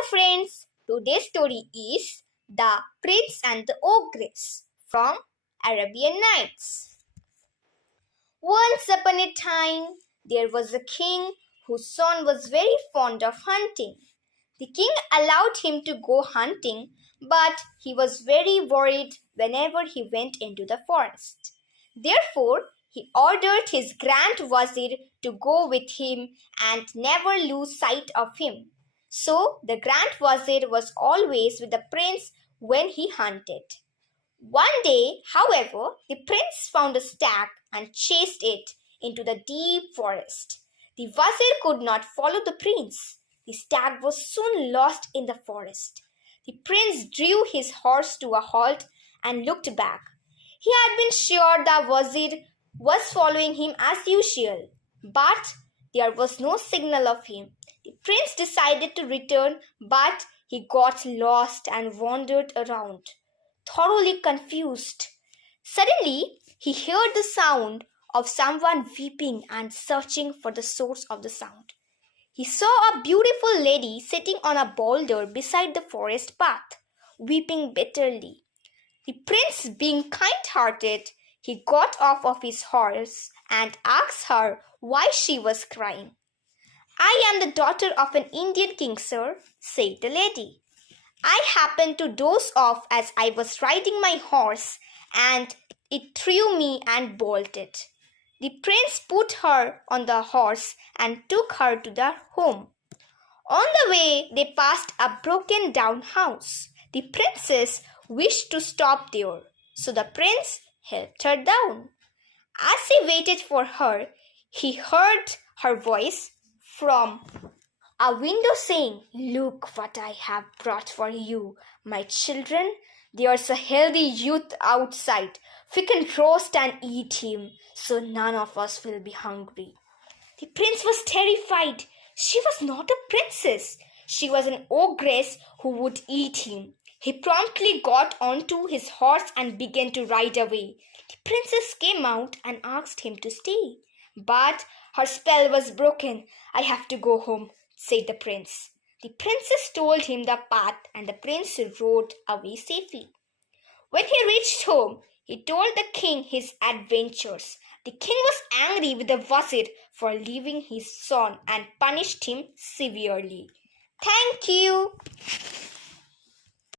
Hello friends, today's story is The Prince and the Ogress from Arabian Nights. Once upon a time, there was a king whose son was very fond of hunting. The king allowed him to go hunting, but he was very worried whenever he went into the forest. Therefore, he ordered his grand wazir to go with him and never lose sight of him. So the grand wazir was always with the prince when he hunted. One day, however, the prince found a stag and chased it into the deep forest. The wazir could not follow the prince. The stag was soon lost in the forest. The prince drew his horse to a halt and looked back. He had been sure the wazir was following him as usual, but there was no signal of him. The prince decided to return, but he got lost and wandered around, thoroughly confused. Suddenly, he heard the sound of someone weeping and searching for the source of the sound. He saw a beautiful lady sitting on a boulder beside the forest path, weeping bitterly. The prince, being kind-hearted, he got off of his horse and asked her why she was crying. "I am the daughter of an Indian king, sir," said the lady. "I happened to doze off as I was riding my horse, and it threw me and bolted." The prince put her on the horse and took her to their home. On the way, they passed a broken-down house. The princess wished to stop there, so the prince helped her down. As he waited for her, he heard her voice from a window saying, "Look what I have brought for you, my children. There's a healthy youth outside. We can roast and eat him, so none of us will be hungry." The prince was terrified. She was not a princess. She was an ogress who would eat him. He promptly got onto his horse and began to ride away. The princess came out and asked him to stay, but her spell was broken. "I have to go home," said the prince. The princess told him the path, and the prince rode away safely. When he reached home, he told the king his adventures. The king was angry with the wazir for leaving his son and punished him severely. Thank you.